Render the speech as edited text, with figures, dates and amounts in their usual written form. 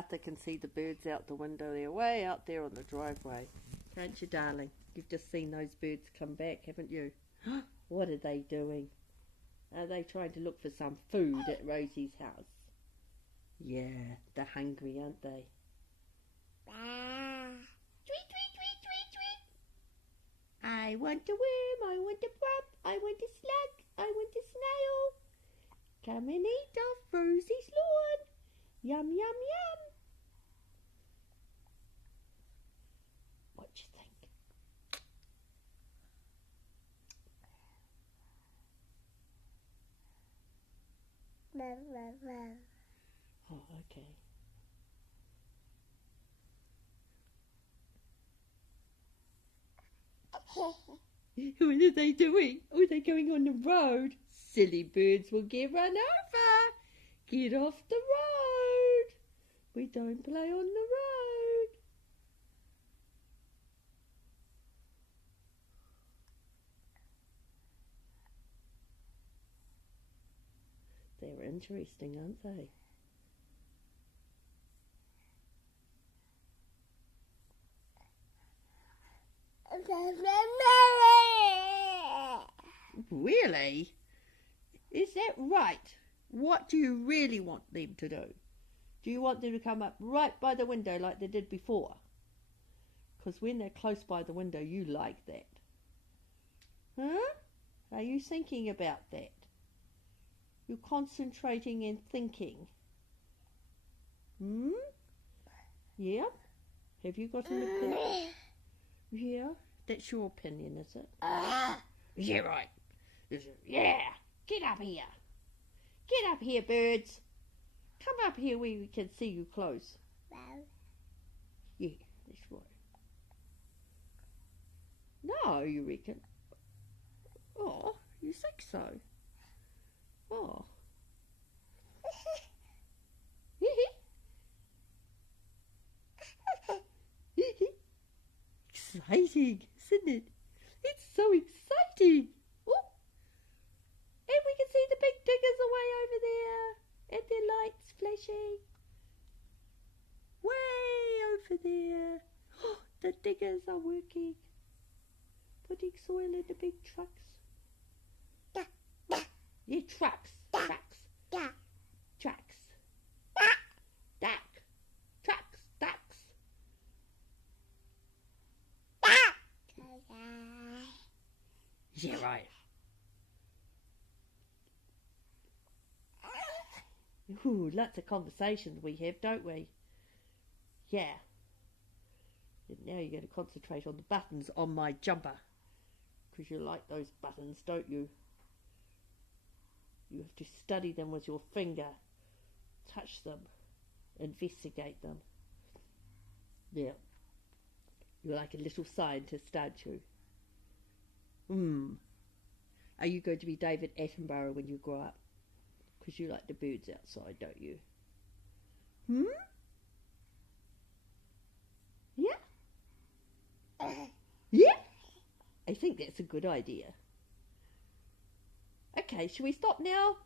Arthur can see the birds out the window. They're way out there on the driveway. Can't you, darling? You've just seen those birds come back, haven't you? What are they doing? Are they trying to look for some food at Rosie's house? Yeah, they're hungry, aren't they? Tweet, tweet, tweet, tweet, tweet. I want a worm, I want a grub, I want a slug, I want a snail. Come and eat off Rosie's lawn. Yum, yum, yum. What do you think? Oh, okay. What are they doing? Oh, they're going on the road. Silly birds will get run over. Get off the road. We don't play on the road. They're interesting, aren't they? Really? Is that right? What do you really want them to do? Do you want them to come up right by the window like they did before? Because when they're close by the window, you like that. Huh? Are you thinking about that? You're concentrating and thinking. Yeah? Have you got an opinion? Yeah? That's your opinion, is it? Yeah, right. Yeah! Get up here! Get up here, birds! Come up here where we can see you close. Yeah, that's right. No, you reckon? Oh, you think so? Oh. Exciting, isn't it? It's so exciting. Oh. And we can see the big diggers away over there. And their lights flashing. Way over there. Oh, the diggers are working. Putting soil in the big trucks. Yeah, trucks. Trucks. Trucks. Duck. Trucks. Ducks. Yeah, right. Ooh, lots of conversations we have, don't we? Yeah. And now you're going to concentrate on the buttons on my jumper. Because you like those buttons, don't you? You have to study them with your finger. Touch them. Investigate them. Yeah. You're like a little scientist, aren't you? Are you going to be David Attenborough when you grow up? Because you like the birds outside, don't you? Yeah? Yeah? I think that's a good idea. Okay, shall we stop now?